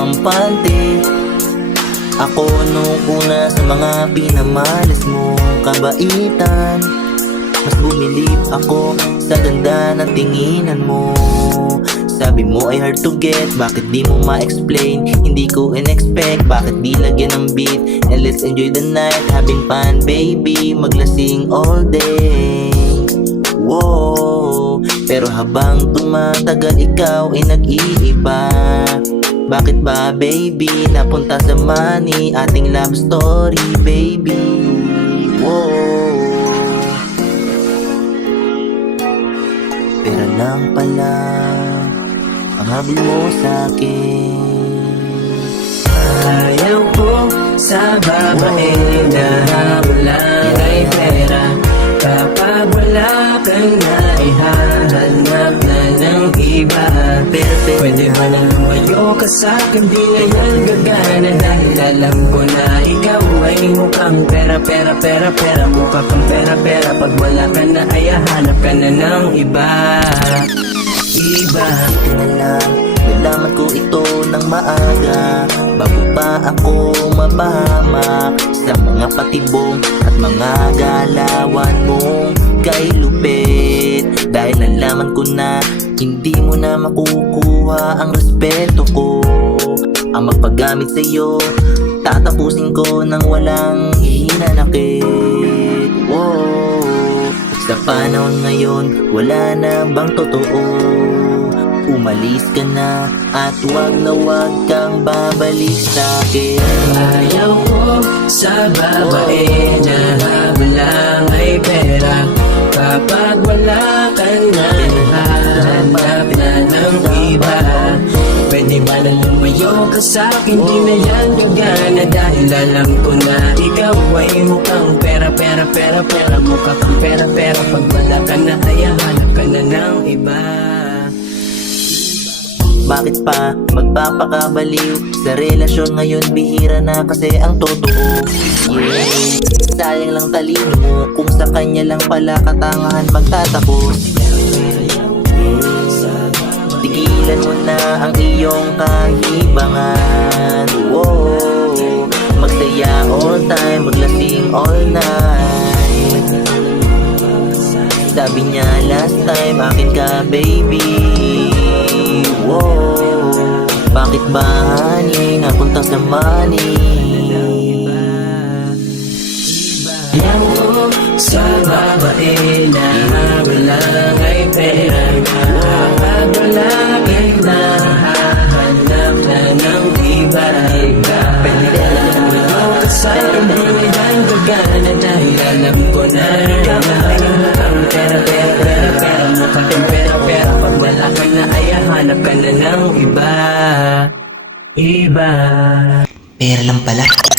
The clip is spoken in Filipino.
kampante. Ako nung una sa mga pinamalas mong kabaitan. Mas bumilib ako sa ganda ng tinginan mo. Sabi mo ay hard to get, bakit di mo ma-explain? Hindi ko in-expect, bakit di lagyan ng beat? And let's enjoy the night, having fun baby. Maglasing all day. Wow. Pero habang tumatagal ikaw ay nag-iiba. Bakit ba baby, napunta sa money, ating love story baby. Wow. Pero lang pala ang habol mo sa'kin. Ayaw ko sa babae na habulan ay pera. Kapag wala ka na ihahanap na ng iba. Pwede ba na lumayo ka sa'kin, di na yan gagana. Dahil alam ko na ikaw ay mukhang pera. Mukha kang pera. Pag wala ka na ay hahanap ka na ng iba. Buti na lang, nalaman ko ito ng maaga, bago pa ako mapahamak sa mga patibong at mga galawan mong kay lupit. Dahil nalaman ko na hindi mo na makukuha ang respeto ko. Ang magpagamit sa'yo, tatapusin ko nang walang hinanakit. Wow. Sa panahon ngayon, wala na bang totoo? Umalis ka na at wag na wag kang babalik sa'kin. Ayaw ko sa babae na habulang ay pera. Kapag wala ka na hahanap na ng iba. Pwede ba na lumayo ka sa'kin, di na yan gagana. Dahil alam ko na ikaw ay mukhang pera. Mukha kang pera. Pag wala ka na ay hahanap ka na ng iba. Bakit pa magpapakabaliw sa relasyon ngayon? Bihira na kasi ang totoo. Yeah. Sayang lang talino mo kung sa kanya lang pala katangahan magtatapos. Tigilan mo na ang iyong kahibangan. Wow. Magsaya all time, maglasing all night. Sabi niya last time, akin ka baby. Wow. Bakit ba honey, napunta sa money? Ayaw ko sa babae na habulang ay pera. Kapag wala kay nahahanap na ng iba. Pwede na lumayo ka sa'kin, di na yan gagana. Dahil alam ko na ikaw ay mukhang pera. Mukha kang pera. Pag wala ka na ay hahanap ka na ng iba. Pera lang pala.